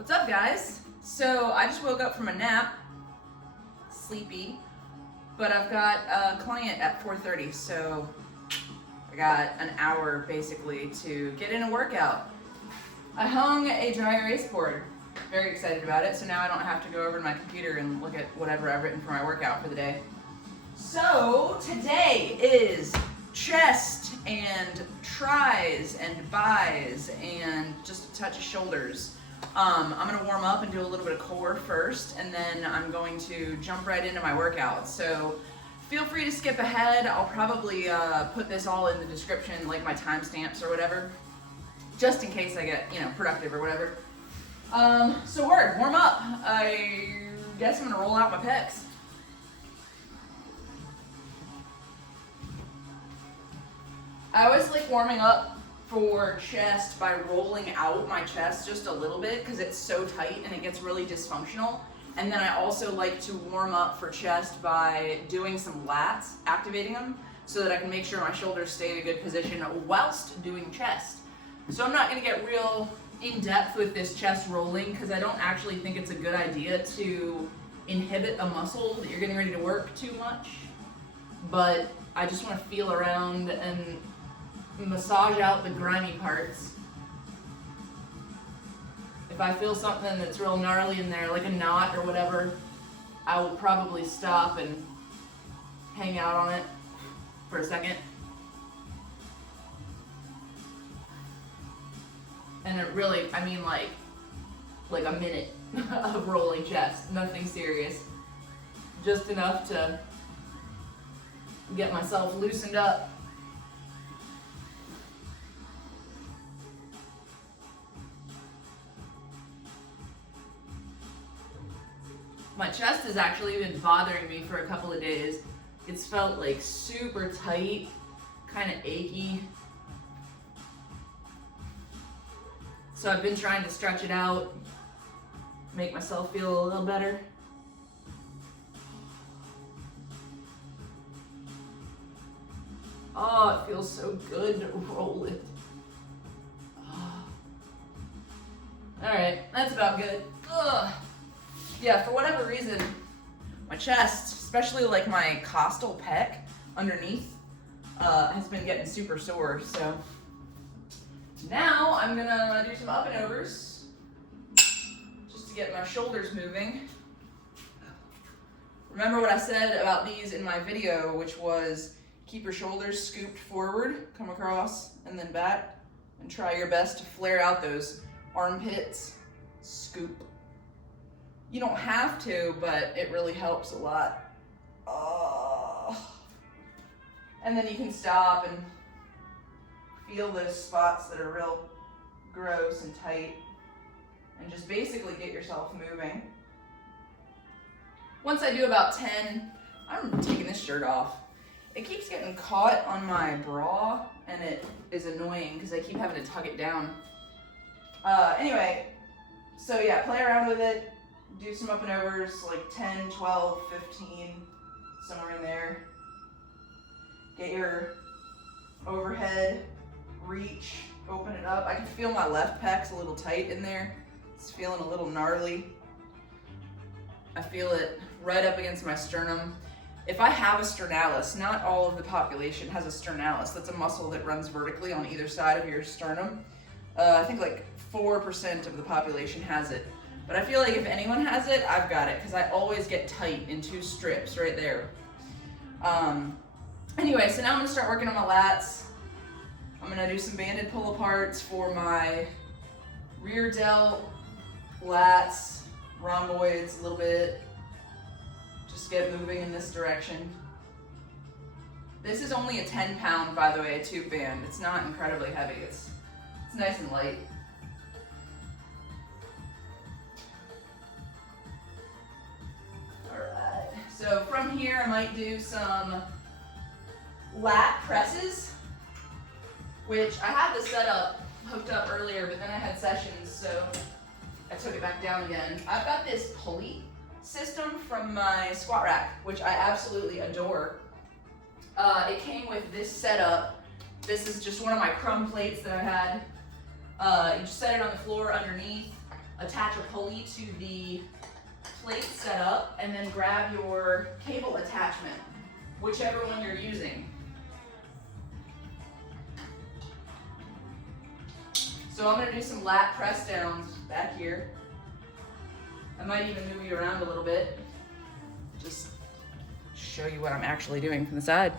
What's up, guys? So I just woke up from a nap, sleepy, but I've got a client at 4:30, so I got an hour basically to get in a workout. I hung a dry erase board, very excited about it, so now I don't have to go over to my computer and look at whatever I've written for my workout for the day. So today is chest and tris and bis and just a touch of shoulders. I'm gonna warm up and do a little bit of core first, and then I'm going to jump right into my workout. So feel free to skip ahead. I'll probably put this all in the description, like my timestamps or whatever, just in case I get, productive or whatever. So warm up. I guess I'm gonna roll out my pecs. I always like warming up for chest by rolling out my chest just a little bit because it's so tight and it gets really dysfunctional. And then I also like to warm up for chest by doing some lats, activating them, so that I can make sure my shoulders stay in a good position whilst doing chest. So I'm not gonna get real in depth with this chest rolling because I don't actually think it's a good idea to inhibit a muscle that you're getting ready to work too much. But I just wanna feel around and massage out the grimy parts. If I feel something that's real gnarly in there, like a knot or whatever, I will probably stop and hang out on it for a second. And it really, I mean like a minute of rolling chest, nothing serious. Just enough to get myself loosened up. My chest has actually been bothering me for a couple of days. It's felt like super tight, kind of achy. So I've been trying to stretch it out, make myself feel a little better. Oh, it feels so good to roll it. Oh. All right, that's about good. Ugh. Yeah, for whatever reason, my chest, especially like my costal pec underneath, has been getting super sore. So now I'm gonna do some up and overs just to get my shoulders moving. Remember what I said about these in my video, which was keep your shoulders scooped forward, come across, and then back, and try your best to flare out those armpits. Scoop. You don't have to, but it really helps a lot. And then you can stop and feel those spots that are real gross and tight, and just basically get yourself moving. Once I do about 10, I'm taking this shirt off. It keeps getting caught on my bra, and it is annoying because I keep having to tug it down. Anyway, so yeah, play around with it. Do some up and overs, like 10, 12, 15, somewhere in there. Get your overhead reach, open it up. I can feel my left pec's a little tight in there. It's feeling a little gnarly. I feel it right up against my sternum. If I have a sternalis, not all of the population has a sternalis. That's a muscle that runs vertically on either side of your sternum. I think like 4% of the population has it. But I feel like if anyone has it, I've got it, because I always get tight in two strips right there. Anyway, so now I'm gonna start working on my lats. I'm gonna do some banded pull aparts for my rear delt, lats, rhomboids a little bit. Just get moving in this direction. This is only a 10-pound, by the way, tube band. It's not incredibly heavy. It's nice and light. So from here, I might do some lat presses, which I had the setup hooked up earlier, but then I had sessions, so I took it back down again. I've got this pulley system from my squat rack, which I absolutely adore. It came with this setup. This is just one of my crumb plates that I had. You just set it on the floor underneath. attach a pulley to the plate set up, and then grab your cable attachment, whichever one you're using. So I'm gonna do some lat press downs back here. I might even move you around a little bit, just show you what I'm actually doing from the side.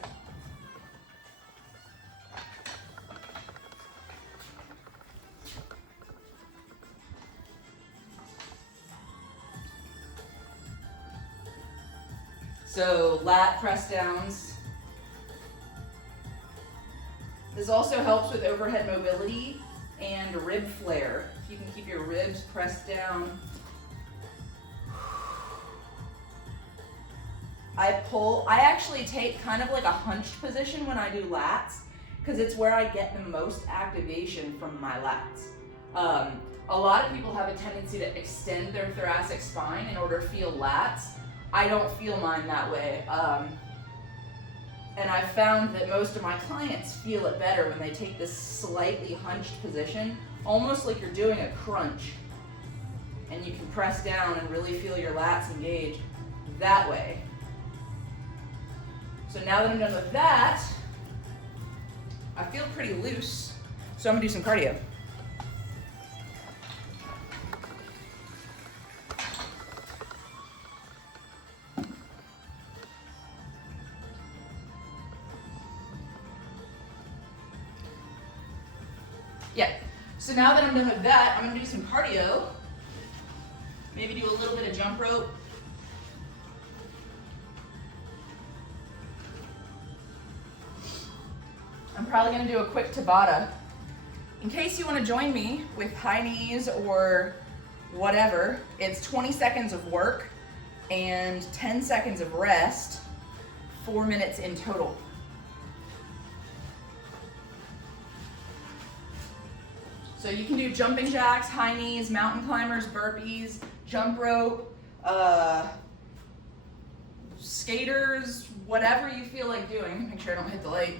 So lat press downs. This also helps with overhead mobility and rib flare. If you can keep your ribs pressed down. I actually take kind of like a hunched position when I do lats, because it's where I get the most activation from my lats. A lot of people have a tendency to extend their thoracic spine in order to feel lats. I don't feel mine that way. And I've found that most of my clients feel it better when they take this slightly hunched position, almost like you're doing a crunch. And you can press down and really feel your lats engage that way. So now that I'm done with that, I feel pretty loose. So I'm gonna do some cardio. Yeah, so now that I'm done with that, I'm gonna do some cardio. Maybe do a little bit of jump rope. I'm probably gonna do a quick TABATA. In case you wanna join me with high knees or whatever, it's 20 seconds of work and 10 seconds of rest, 4 minutes in total. So you can do jumping jacks, high knees, mountain climbers, burpees, jump rope, skaters, whatever you feel like doing. Make sure I don't hit the light.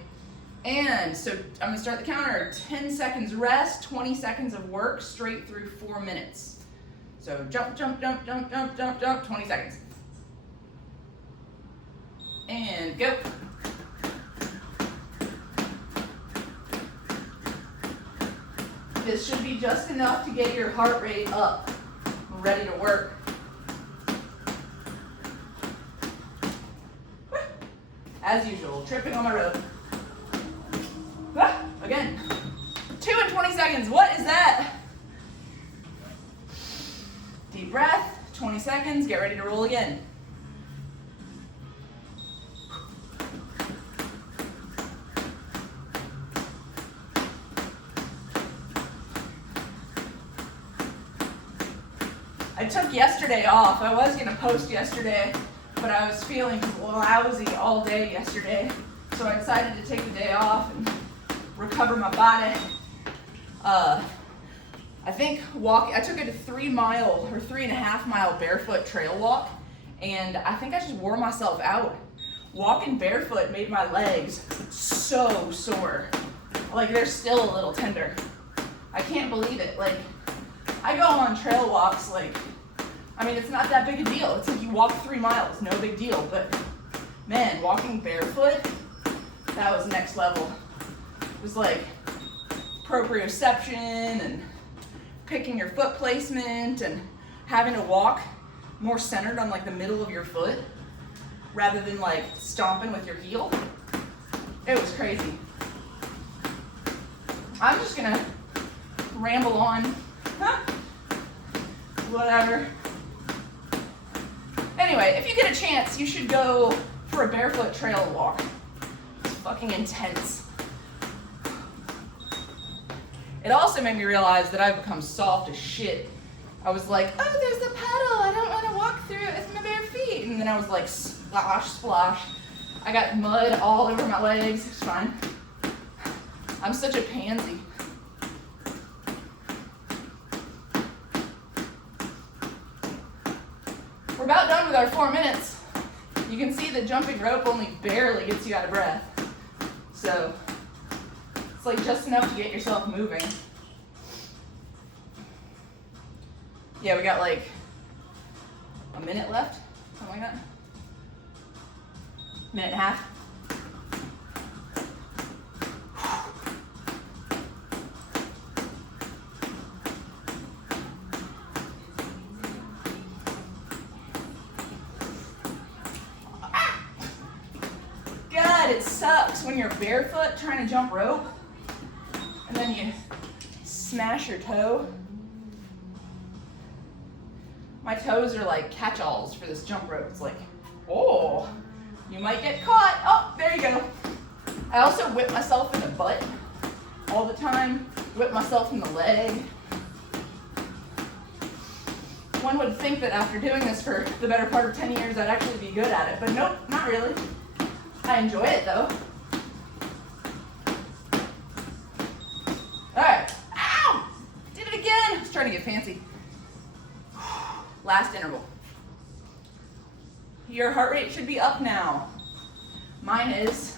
And so I'm gonna start the counter. 10 seconds rest, 20 seconds of work, straight through 4 minutes. So jump, jump, jump, jump, jump, jump, jump, 20 seconds. And go. This should be just enough to get your heart rate up, ready to work. As usual, tripping on my rope. Again, 2 and 20 seconds, what is that? Deep breath, 20 seconds, get ready to roll again. I took yesterday off. I was gonna post yesterday, but I was feeling lousy all day yesterday. So I decided to take the day off and recover my body. I think I took a 3-mile or 3.5-mile barefoot trail walk, and I think I just wore myself out. Walking barefoot made my legs so sore. Like they're still a little tender. I can't believe it. Like I go on trail walks, like, I mean, it's not that big a deal. It's like you walk 3 miles, no big deal. But man, walking barefoot, that was next level. It was like proprioception and picking your foot placement and having to walk more centered on like the middle of your foot rather than like stomping with your heel. It was crazy. I'm just gonna ramble on. Whatever. Anyway, if you get a chance, you should go for a barefoot trail walk. It's fucking intense. It also made me realize that I've become soft as shit. I was like, oh, there's the pedal. I don't want to walk through it with my bare feet. And then I was like, splash, splash. I got mud all over my legs. It's fine. I'm such a pansy. We're about done with our 4 minutes. You can see the jumping rope only barely gets you out of breath. So it's like just enough to get yourself moving. Yeah, we got like a minute left, something like that. Minute and a half. God, it sucks when you're barefoot trying to jump rope and then you smash your toe. My toes are like catch-alls for this jump rope. It's like, oh, you might get caught. Oh, there you go. I also whip myself in the butt all the time, whip myself in the leg. One would think that after doing this for the better part of 10 years, I'd actually be good at it, but nope, not really. I enjoy it though. All right, ow, did it again. I was trying to get fancy. Last interval. Your heart rate should be up now. Mine is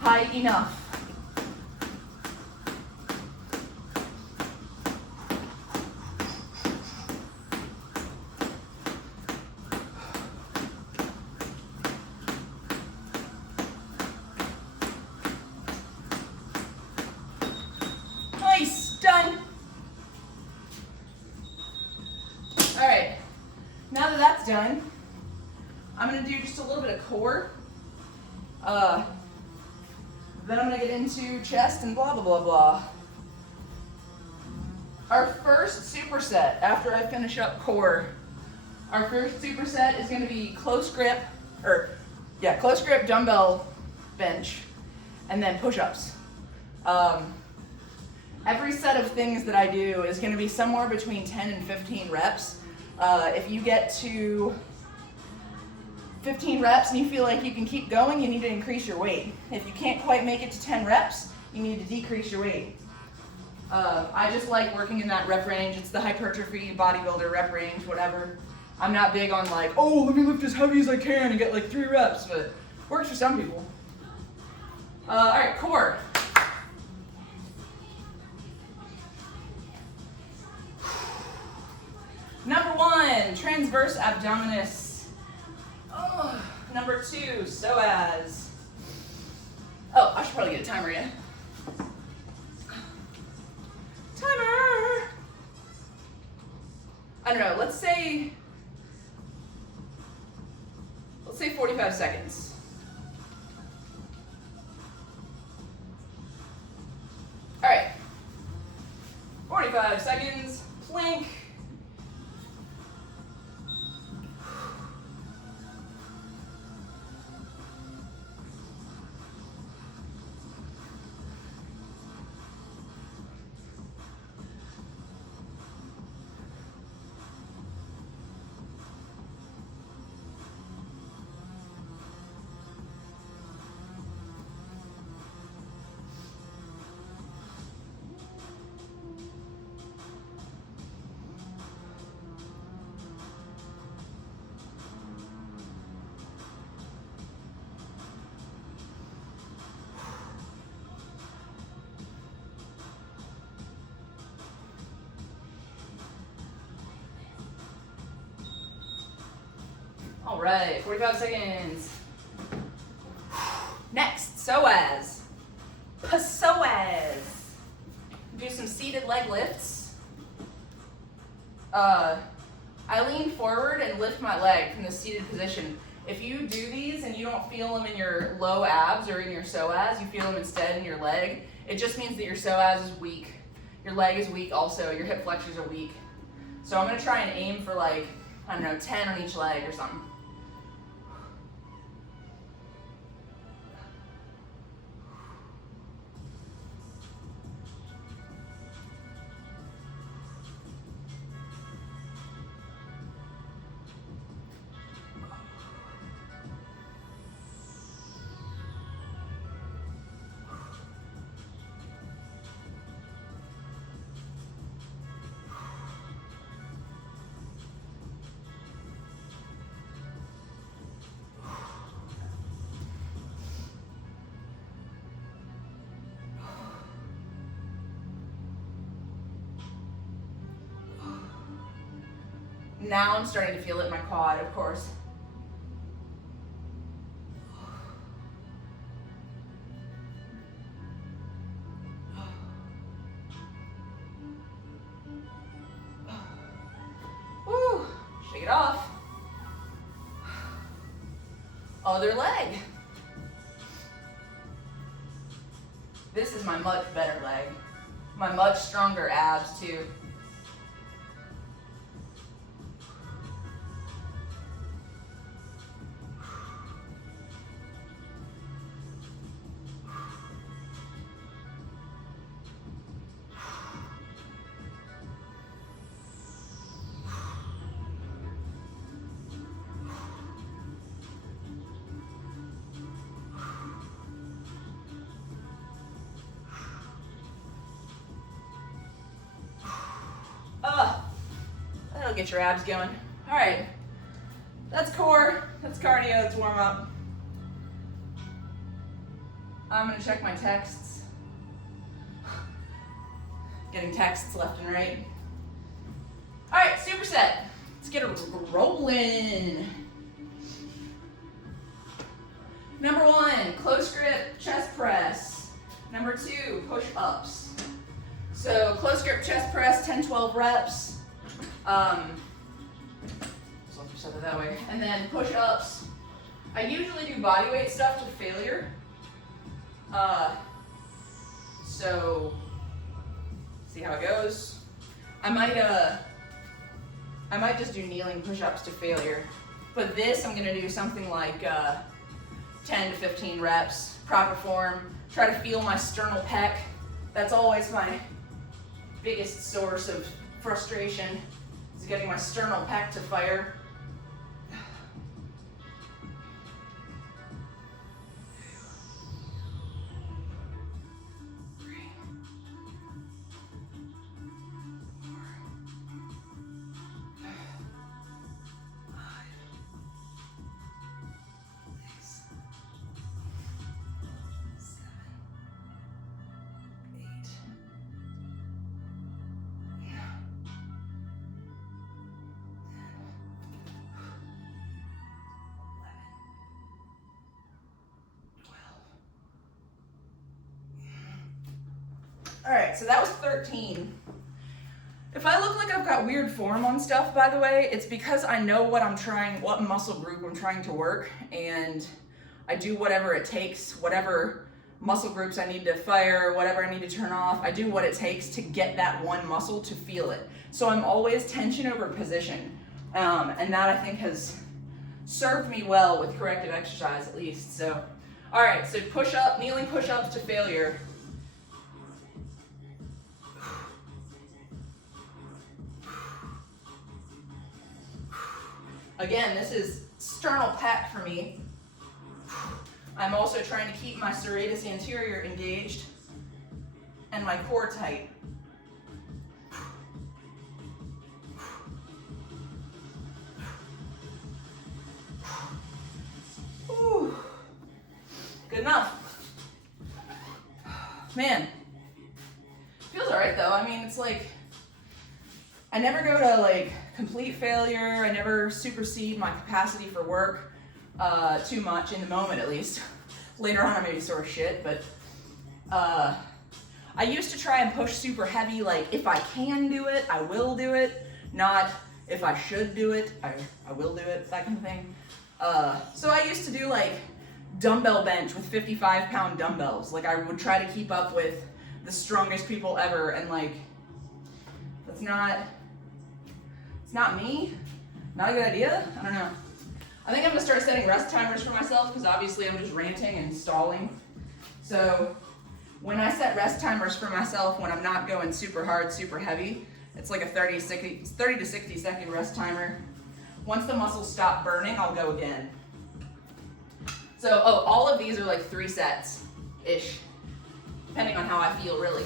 high enough. Nice, done. All right, now that that's done, I'm gonna do just a little bit of core. Then I'm gonna get into chest and blah, blah, blah, blah. Our first superset after I finish up core, our first superset is gonna be close grip dumbbell bench, and then push-ups. Every set of things that I do is gonna be somewhere between 10 and 15 reps. If you get to 15 reps and you feel like you can keep going, you need to increase your weight. If you can't quite make it to 10 reps, you need to decrease your weight. I just like working in that rep range. It's the hypertrophy, bodybuilder rep range, whatever. I'm not big on like, oh, let me lift as heavy as I can and get like 3 reps, but works for some people. All right, core. Number 1, transverse abdominis. Oh, number 2, psoas. Oh, I should probably get a timer yet. Timer! I don't know, let's say 45 seconds. All right, 45 seconds, plank. All right, 45 seconds. Next, psoas. Psoas. Do some seated leg lifts. I lean forward and lift my leg from the seated position. If you do these and you don't feel them in your low abs or in your psoas, you feel them instead in your leg, it just means that your psoas is weak. Your leg is weak also, your hip flexors are weak. So I'm gonna try and aim for like, I don't know, 10 on each leg or something. Now I'm starting to feel it in my quad, of course. Woo, shake it off. Other leg. This is my much better leg. My much stronger abs too. That'll get your abs going. All right, that's core, that's cardio, that's warm up. I'm gonna check my texts. Getting texts left and right. All right, superset. Let's get it rolling. Number 1, close grip chest press. Number 2, push-ups. So close grip chest press, 10-12 reps. So I'll just set it that way. And then push-ups. I usually do body weight stuff to failure. So see how it goes. I might just do kneeling push-ups to failure. But this I'm gonna do something like 10 to 15 reps, proper form. Try to feel my sternal pec. That's always my biggest source of frustration, is getting my sternal pec to fire. All right, so that was 13. If I look like I've got weird form on stuff, by the way, it's because I know what muscle group I'm trying to work, and I do whatever it takes, whatever muscle groups I need to fire, whatever I need to turn off, I do what it takes to get that one muscle to feel it. So I'm always tension over position, and that I think has served me well with corrective exercise at least. So, all right, so push-up, kneeling push-ups to failure. Again, this is sternal pec for me. I'm also trying to keep my serratus anterior engaged and my core tight. Whew. Good enough. Man, feels all right though. I mean, it's like, I never go to like complete failure. I never supersede my capacity for work too much, in the moment at least. Later on I may be sore as shit, but I used to try and push super heavy, like if I can do it, I will do it, not if I should do it, I will do it, that kind of thing. So I used to do like dumbbell bench with 55-pound dumbbells. Like I would try to keep up with the strongest people ever, and like, it's not me, not a good idea, I don't know. I think I'm gonna start setting rest timers for myself, because obviously I'm just ranting and stalling. So when I set rest timers for myself, when I'm not going super hard, super heavy, it's like a 30 to 60 second rest timer. Once the muscles stop burning, I'll go again. So, all of these are like 3 sets-ish, depending on how I feel, really.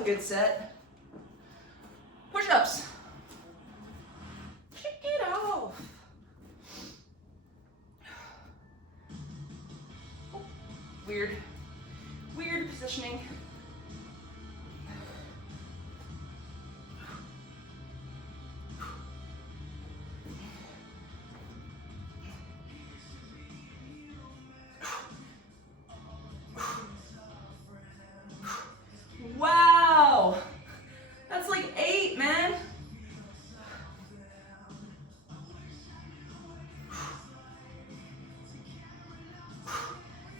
was a good set. Push-ups. Shake it off. Oh, weird positioning. Wow, that's like 8, man.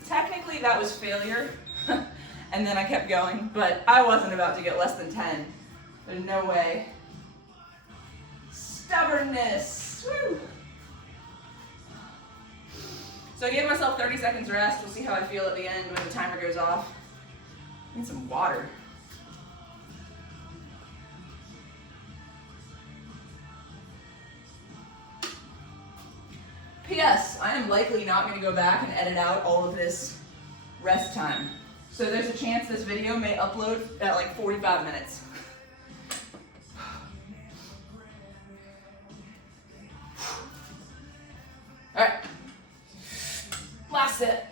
Technically that was failure, and then I kept going, but I wasn't about to get less than 10. There's no way. Stubbornness, woo. So I gave myself 30 seconds rest. We'll see how I feel at the end when the timer goes off. I need some water. P.S. I am likely not going to go back and edit out all of this rest time. So there's a chance this video may upload at like 45 minutes. All right. Last set.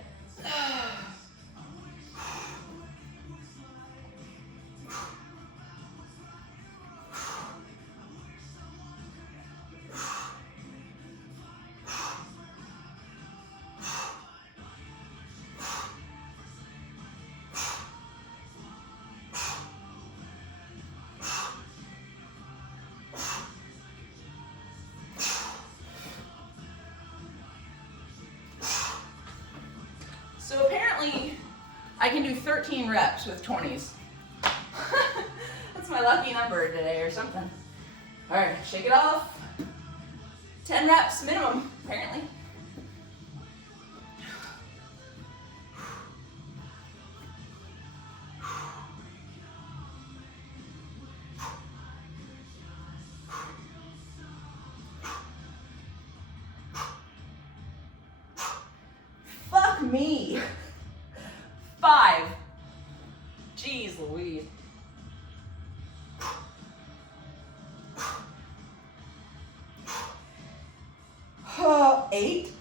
So apparently, I can do 13 reps with 20s. That's my lucky number today or something. All right, shake it off. 10 reps minimum, apparently. Fuck me. 5. Jeez Louise. 8.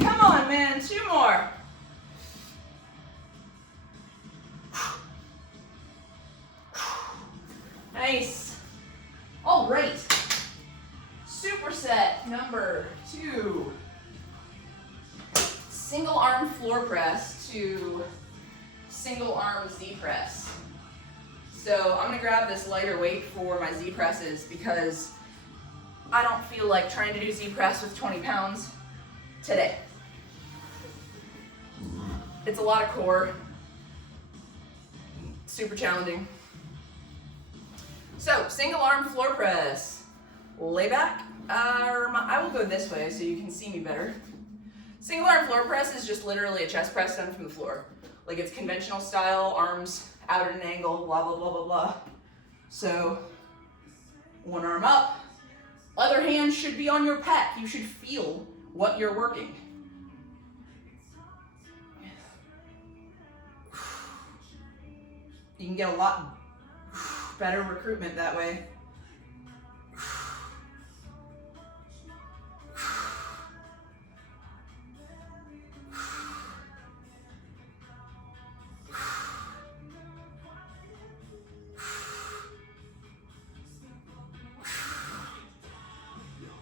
Come on, man. 2 more. Nice. All right. Superset number 2. Single arm floor press to single arm Z press. So I'm gonna grab this lighter weight for my Z presses because I don't feel like trying to do Z press with 20 pounds today. It's a lot of core, super challenging. So single arm floor press, lay back. I will go this way so you can see me better. Single arm floor press is just literally a chest press done from the floor. Like it's conventional style, arms out at an angle, blah, blah, blah, blah, blah. So one arm up, other hand should be on your pec. You should feel what you're working. You can get a lot better recruitment that way.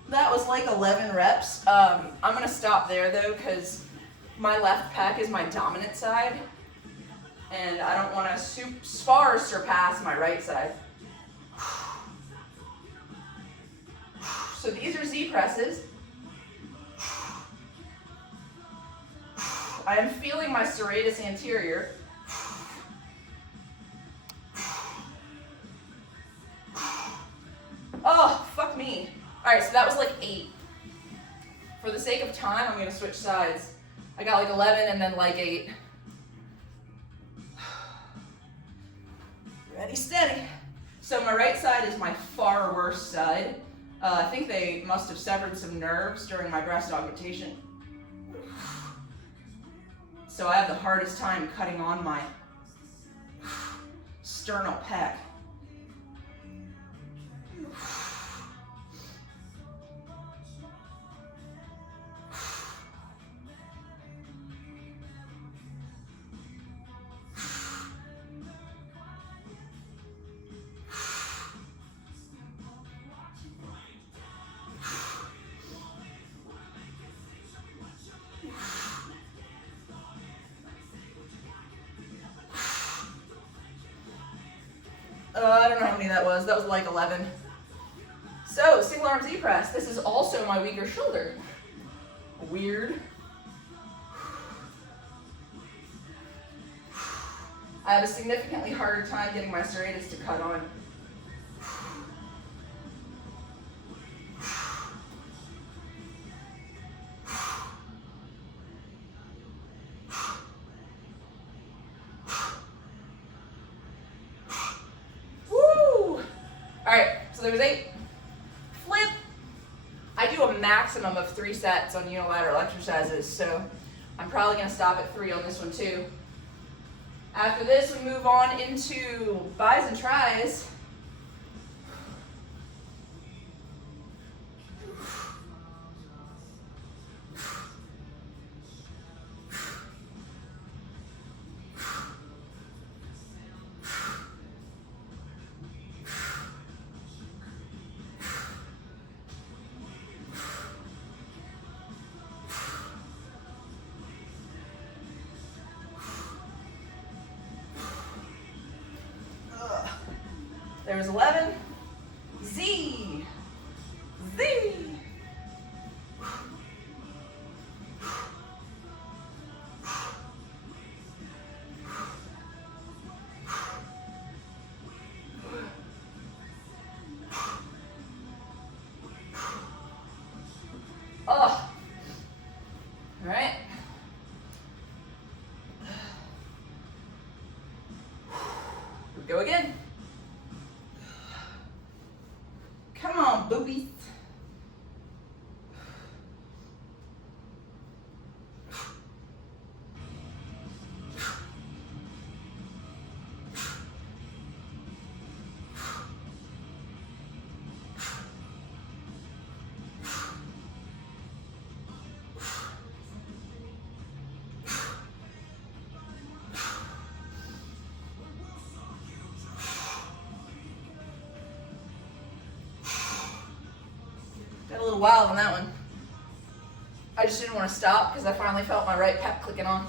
That was like 11 reps. I'm gonna stop there though because my left pec is my dominant side and I don't want to far surpass my right side. So these are Z presses. I am feeling my serratus anterior. Oh, fuck me. All right, so that was like 8. For the sake of time, I'm gonna switch sides. I got like 11 and then like 8. Ready, steady. So my right side is my far worst side. I think they must have severed some nerves during my breast augmentation. So I have the hardest time cutting on my sternal pec. I don't know how many that was. That was like 11. So, single arm Z press. This is also my weaker shoulder. Weird. I have a significantly harder time getting my serratus to cut on. So there was 8. Flip. I do a maximum of 3 sets on unilateral exercises, so I'm probably going to stop at 3 on this one too. After this, we move on into bis and tris. There was 11. Z. Z. Oh. All right. We go again. Come on, boobies. Got a little wild on that one. I just didn't want to stop because I finally felt my right pec clicking on.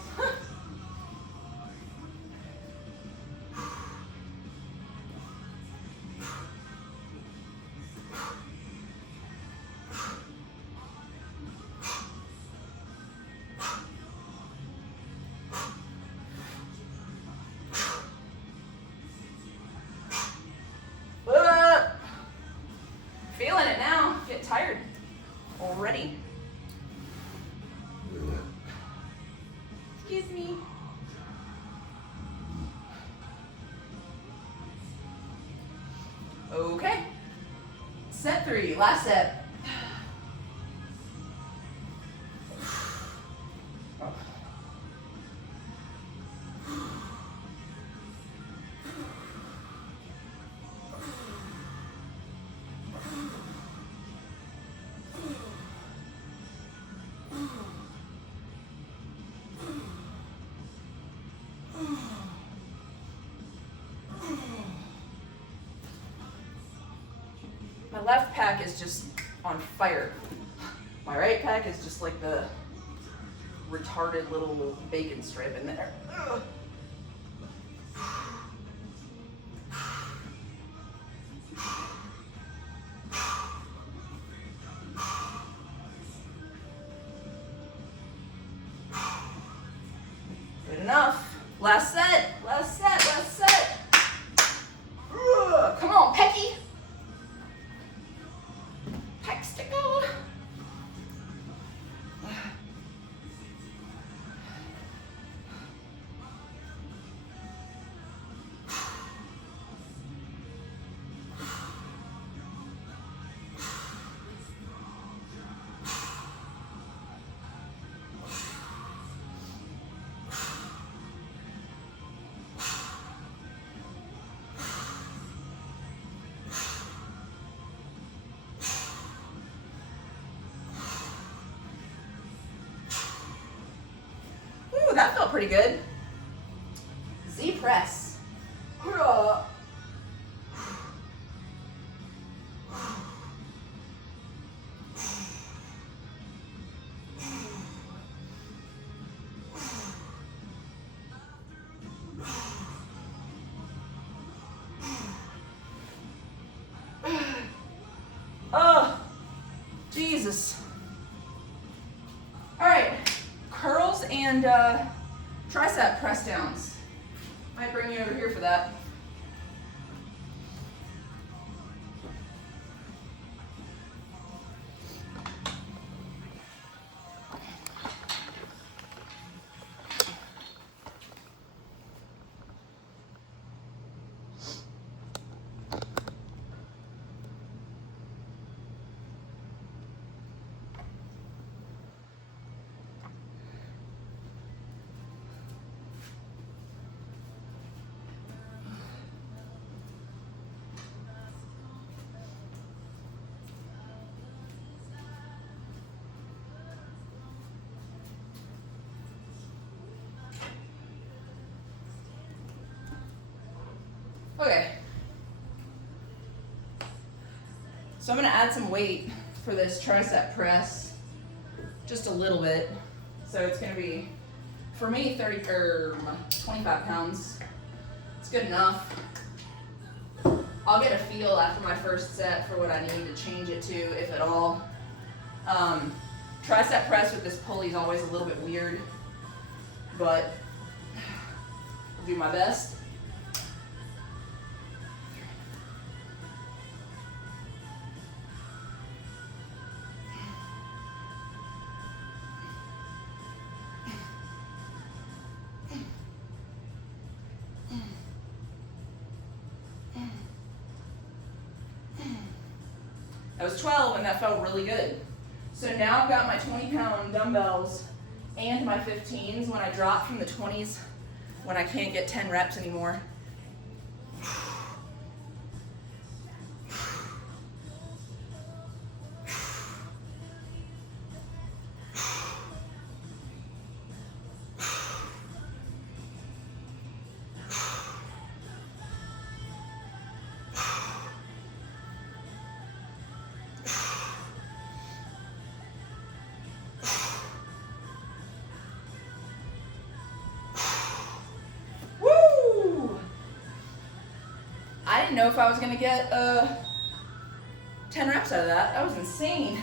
Feeling it now. Get tired already. Excuse me. Okay. Set 3, last set. My left pec is just on fire. My right pec is just like the retarded little bacon strip in there. Ugh. Good enough. Last set, last set, last set. Ugh. Come on, Pecky. Pecsticle. that felt pretty good. Z press. Oh, Jesus. All right, curls and tricep press downs. Might bring you over here for that. Okay, so I'm going to add some weight for this tricep press, just a little bit. So it's going to be, for me, 25 pounds. It's good enough. I'll get a feel after my first set for what I need to change it to, if at all. Tricep press with this pulley is always a little bit weird, but I'll do my best. That was 12 and that felt really good. So now I've got my 20-pound dumbbells and my 15s when I drop from the 20s when I can't get 10 reps anymore. I didn't know if I was gonna get 10 reps out of that. That was insane.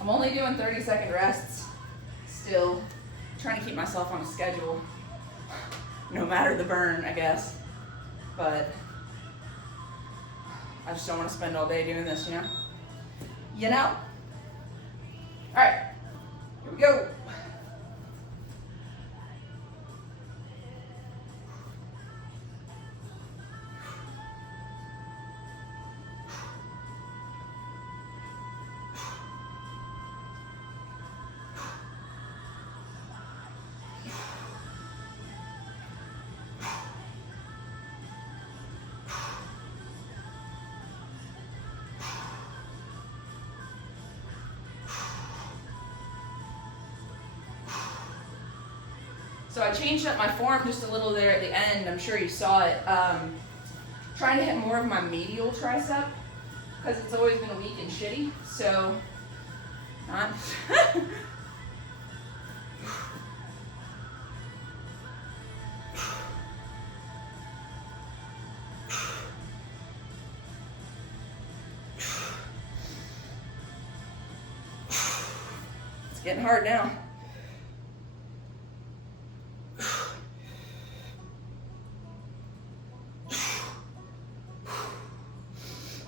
I'm only doing 30-second rests still, trying to keep myself on a schedule, no matter the burn, I guess. But I just don't want to spend all day doing this, you know? You know? All right, here we go. So I changed up my form just a little there at the end. I'm sure you saw it. Trying to hit more of my medial tricep because it's always been weak and shitty. So, not. It's getting hard now.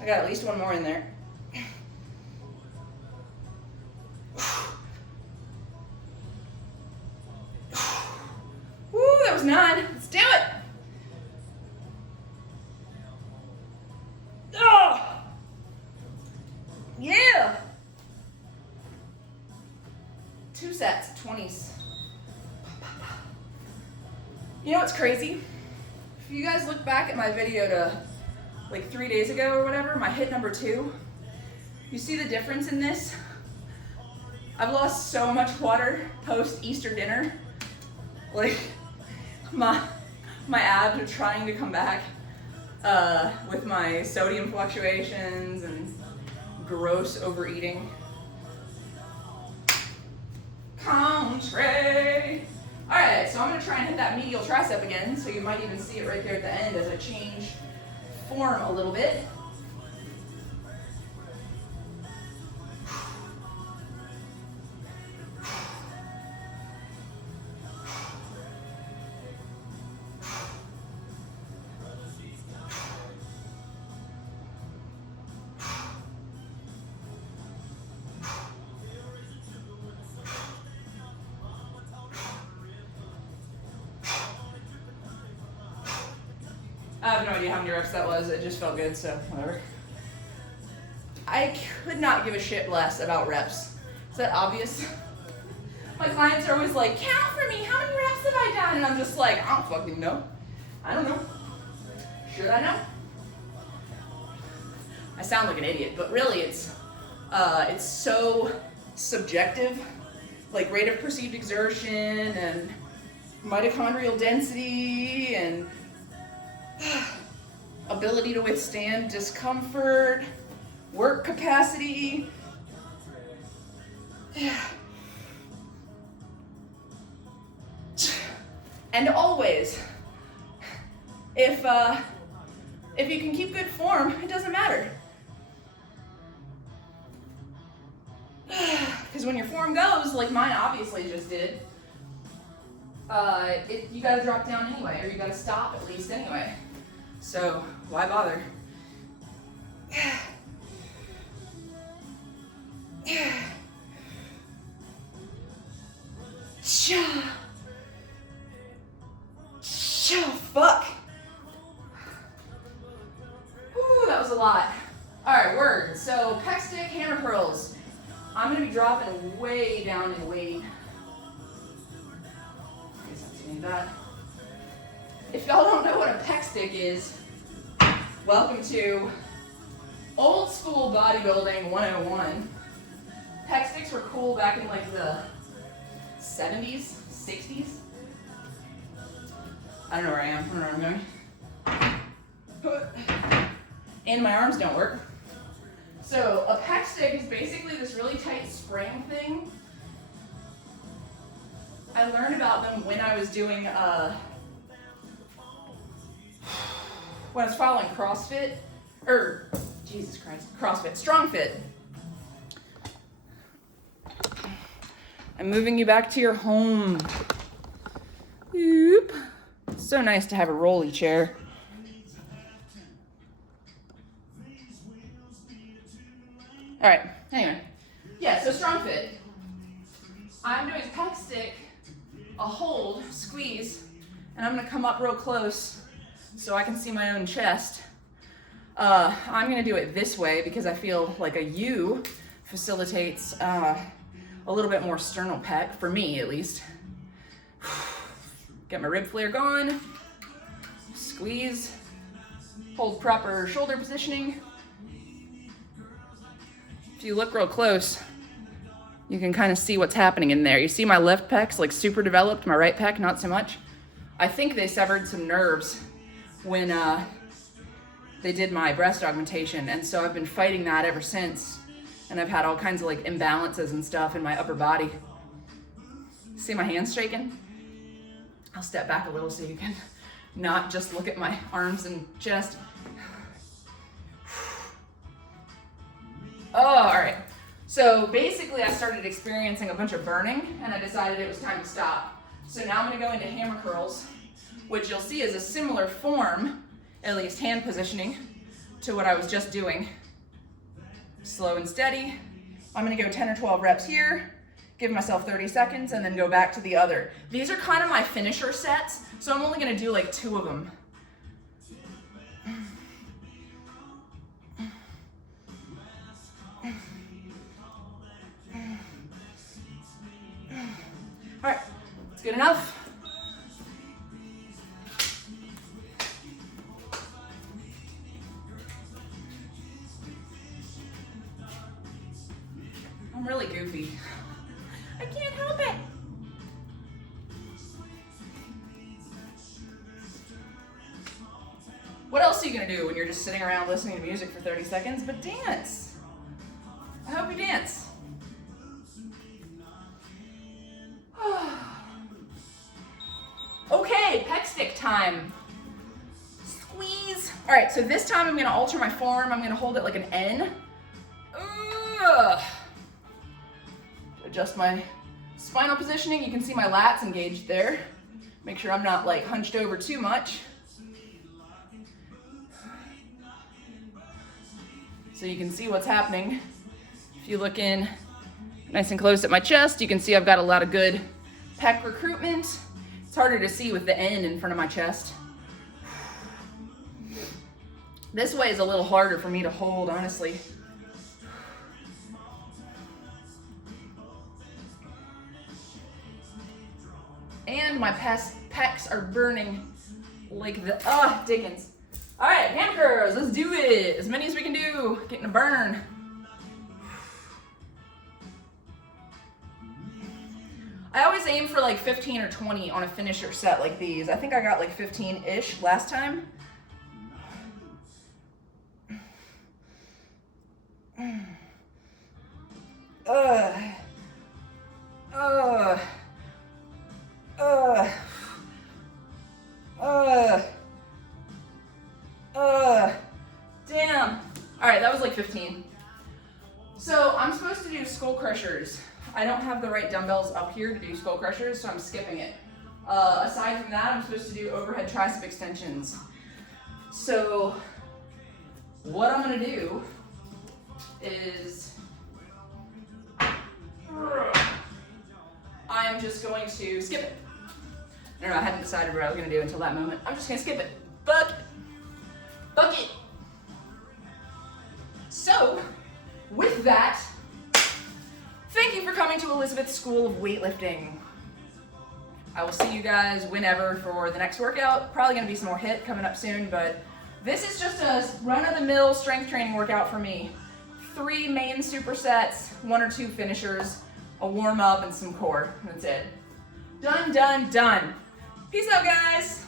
I got at least one more in there. Woo, that was 9. Let's do it. Oh, yeah. 2 sets, 20s. You know what's crazy? If you guys look back at my video to like 3 days ago or whatever, my hit number 2, you see the difference in this? I've lost so much water post Easter dinner. Like my abs are trying to come back with my sodium fluctuations and gross overeating. Contrary. All right, so I'm gonna try and hit that medial tricep again, so you might even see it right there at the end as I change form a little bit. I have no idea how many reps that was. It just felt good, so whatever. I could not give a shit less about reps. Is that obvious? My clients are always like, count for me, how many reps have I done? And I'm just like, I don't fucking know. I don't know. Should I know? I sound like an idiot, but really it's so subjective. Like rate of perceived exertion and mitochondrial density and ability to withstand discomfort, work capacity. And always, if you can keep good form, it doesn't matter. Because when your form goes, like mine obviously just did, you gotta drop down anyway, or you gotta stop at least anyway. So why bother? Fuck. Whew, that was a lot. All right, word. So pec stick, hammer curls. I'm gonna be dropping way down in weight. I guess I need that. If y'all don't know what a pec stick is, welcome to old school bodybuilding 101. Pec sticks were cool back in like the 70s, 60s. I don't know where I am. I don't know where I'm going. And my arms don't work. So a pec stick is basically this really tight spring thing. I learned about them when I was doing, when I was following CrossFit, or Jesus Christ, CrossFit, StrongFit. I'm moving you back to your home. Oop. So nice to have a rolly chair. All right, anyway. Yeah, so StrongFit. I'm doing pec stick, a hold, squeeze, and I'm gonna come up real close so I can see my own chest. I'm gonna do it this way because I feel like a U facilitates a little bit more sternal pec, for me at least. Get my rib flare going, squeeze, hold proper shoulder positioning. If you look real close, you can kind of see what's happening in there. You see my left pec's like super developed, my right pec not so much. I think they severed some nerves when they did my breast augmentation, and so I've been fighting that ever since, and I've had all kinds of like imbalances and stuff in my upper body. See my hands shaking? I'll step back a little so you can not just look at my arms and chest. Oh, all right. So basically I started experiencing a bunch of burning and I decided it was time to stop. So now I'm gonna go into hammer curls, which you'll see is a similar form, at least hand positioning, to what I was just doing. Slow and steady. I'm gonna go 10 or 12 reps here, give myself 30 seconds, and then go back to the other. These are kind of my finisher sets, so I'm only gonna do like 2 of them. All right, it's good enough. What else are you gonna do when you're just sitting around listening to music for 30 seconds? But dance. I hope you dance. Okay, pec stick time. Squeeze. All right, so this time I'm gonna alter my form. I'm gonna hold it like an N. Adjust my spinal positioning. You can see my lats engaged there. Make sure I'm not like hunched over too much. So you can see what's happening. If you look in nice and close at my chest, you can see I've got a lot of good pec recruitment. It's harder to see with the N in front of my chest. This way is a little harder for me to hold, honestly. And my pecs are burning like the, dickens. All right, hand curls, let's do it. As many as we can do, getting a burn. I always aim for like 15 or 20 on a finisher set like these. I think I got like 15-ish last time. Damn. All right, that was like 15. So I'm supposed to do skull crushers. I don't have the right dumbbells up here to do skull crushers, so I'm skipping it. Aside from that, I'm supposed to do overhead tricep extensions. So what I'm gonna do is I'm just going to skip it. I don't know, I hadn't decided what I was gonna do until that moment. I'm just gonna skip it. Bucket. Bucket. So, with that, thank you for coming to Elizabeth's School of Weightlifting. I will see you guys whenever for the next workout. Probably gonna be some more HIIT coming up soon, but this is just a run-of-the-mill strength training workout for me. 3 main supersets, 1 or 2 finishers, a warm-up, and some core. That's it. Done, done, done. Peace out, guys.